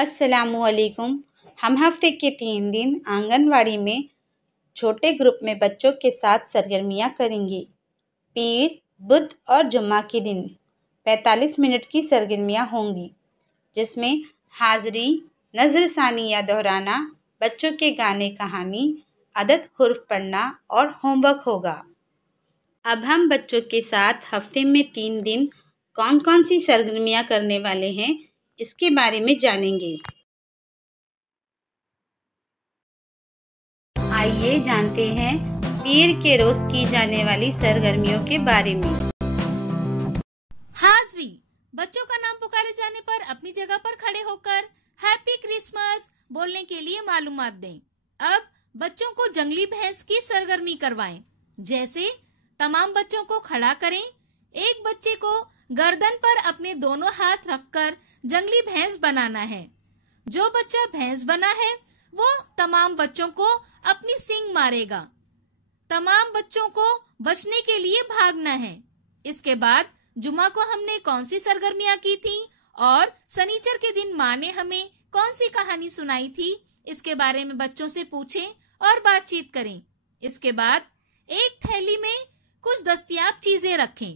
अस्सलामुअलैकुम। हम हफ्ते के 3 दिन आंगनवाड़ी में छोटे ग्रुप में बच्चों के साथ सरगर्मियाँ करेंगे। पीर, बुध और जुम्मा के दिन 45 मिनट की सरगर्मियाँ होंगी, जिसमें हाज़री, नज़रसानी या दोहराना, बच्चों के गाने कहानी, अदद हुर्फ पढ़ना और होमवर्क होगा। अब हम बच्चों के साथ हफ्ते में 3 दिन कौन कौन सी सरगर्मियाँ करने वाले हैं, इसके बारे में जानेंगे। आइए जानते हैं पीर के रोज की जाने वाली सरगर्मियों के बारे में। हाज़री, बच्चों का नाम पुकारे जाने पर अपनी जगह पर खड़े होकर हैप्पी क्रिसमस बोलने के लिए मालूमात दें। अब बच्चों को जंगली भैंस की सरगर्मी करवाएं। जैसे तमाम बच्चों को खड़ा करें, एक बच्चे को गर्दन पर अपने दोनों हाथ रखकर जंगली भैंस बनाना है। जो बच्चा भैंस बना है वो तमाम बच्चों को अपनी सींग मारेगा। तमाम बच्चों को बचने के लिए भागना है। इसके बाद जुमा को हमने कौन सी सरगर्मियां की थी और शनिचर के दिन माँ ने हमें कौन सी कहानी सुनाई थी, इसके बारे में बच्चों से पूछें और बातचीत करें। इसके बाद एक थैली में कुछ दस्तयाब चीजें रखें।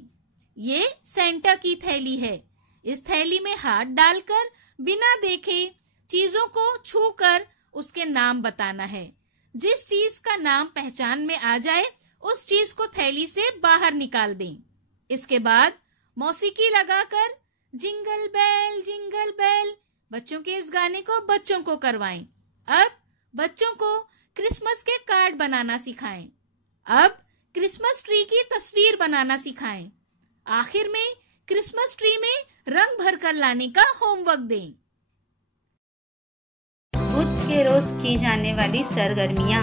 ये सेंटा की थैली है। इस थैली में हाथ डालकर बिना देखे चीजों को छूकर उसके नाम बताना है। जिस चीज का नाम पहचान में आ जाए उस चीज को थैली से बाहर निकाल दें। इसके बाद मौसीकी लगाकर जिंगल बेल बच्चों के इस गाने को बच्चों को करवाएं। अब बच्चों को क्रिसमस के कार्ड बनाना सिखाएं। अब क्रिसमस ट्री की तस्वीर बनाना सिखाएं। आखिर में क्रिसमस ट्री में रंग भरकर लाने का होमवर्क दें। बुध के रोज की जाने वाली सरगर्मियाँ।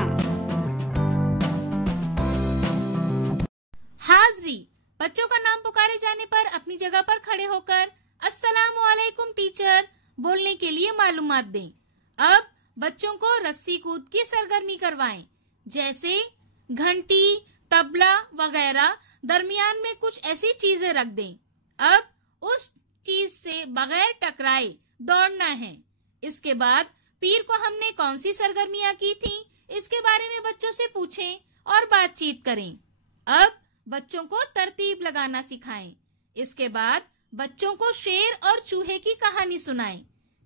हाज़री, बच्चों का नाम पुकारे जाने पर अपनी जगह पर खड़े होकर अस्सलामुअलैकुम टीचर बोलने के लिए मालूमात दें। अब बच्चों को रस्सी कूद की सरगर्मी करवाएं। जैसे घंटी, तबला वगैरह दरमियान में कुछ ऐसी चीजें रख दें। अब उस चीज से बगैर टकराए दौड़ना है। इसके बाद पीर को हमने कौन सी सरगर्मियां की थी, इसके बारे में बच्चों से पूछें और बातचीत करें। अब बच्चों को तरतीब लगाना सिखाएं। इसके बाद बच्चों को शेर और चूहे की कहानी सुनाएं।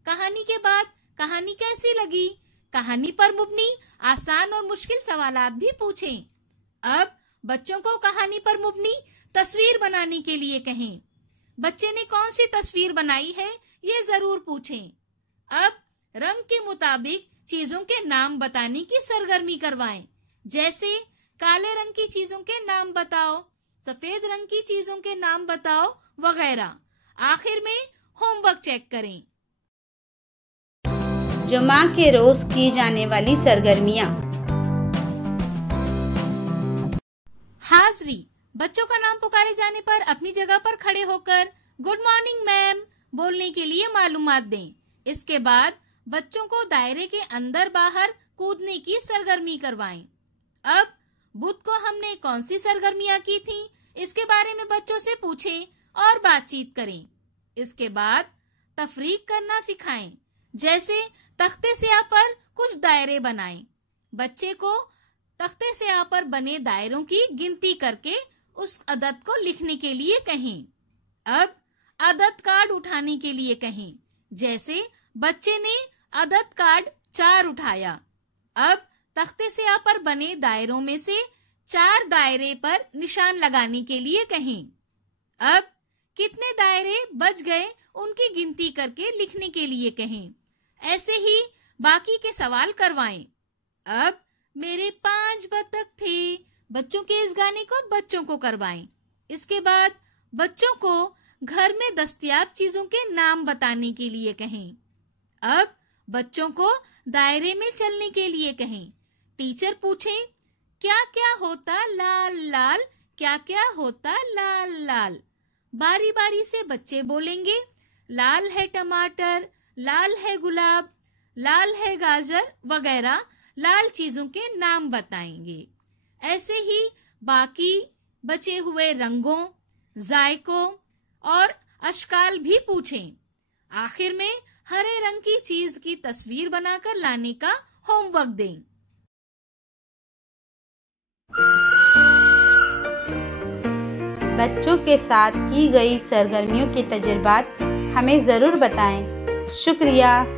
कहानी के बाद कहानी कैसी लगी, कहानी पर मुबनी आसान और मुश्किल सवालात भी पूछें। अब बच्चों को कहानी पर मुबनी तस्वीर बनाने के लिए कहें। बच्चे ने कौन सी तस्वीर बनाई है ये जरूर पूछें। अब रंग के मुताबिक चीजों के नाम बताने की सरगर्मी करवाएं। जैसे काले रंग की चीजों के नाम बताओ, सफेद रंग की चीजों के नाम बताओ वगैरह। आखिर में होमवर्क चेक करें। जुमा के रोज की जाने वाली सरगर्मियाँ। हाज़री, बच्चों का नाम पुकारे जाने पर अपनी जगह पर खड़े होकर गुड मॉर्निंग मैम बोलने के लिए मालूमात दें। इसके बाद बच्चों को दायरे के अंदर बाहर कूदने की सरगर्मी करवाएं। अब बुध को हमने कौन सी सरगर्मियां की थी, इसके बारे में बच्चों से पूछें और बातचीत करें। इसके बाद तफरीक करना सिखाएं। जैसे तख्ते स्याह पर कुछ दायरे बनाएं। बच्चे को तख्ते स्याह पर बने दायरों की गिनती करके उस अदद को लिखने के लिए कहें। अब अदद कार्ड उठाने के लिए कहें। जैसे बच्चे ने अदद कार्ड 4 उठाया। अब तख्ते स्याह पर बने दायरों में से 4 दायरे पर निशान लगाने के लिए कहें। अब कितने दायरे बच गए उनकी गिनती करके लिखने के लिए कहें। ऐसे ही बाकी के सवाल करवाएं। अब मेरे 5 बतख थे बच्चों के इस गाने को बच्चों को करवाएं। इसके बाद बच्चों को घर में दस्तयाब चीजों के नाम बताने के लिए कहें। अब बच्चों को दायरे में चलने के लिए कहें। टीचर पूछें क्या क्या होता लाल लाल, क्या क्या होता लाल लाल। बारी बारी से बच्चे बोलेंगे लाल है टमाटर, लाल है गुलाब, लाल है गाजर वगैरह लाल चीजों के नाम बताएंगे। ऐसे ही बाकी बचे हुए रंगों, जायकों और अशकाल भी पूछें। आखिर में हरे रंग की चीज की तस्वीर बनाकर लाने का होमवर्क दें। बच्चों के साथ की गई सरगर्मियों के तजुर्बात हमें ज़रूर बताएं। शुक्रिया।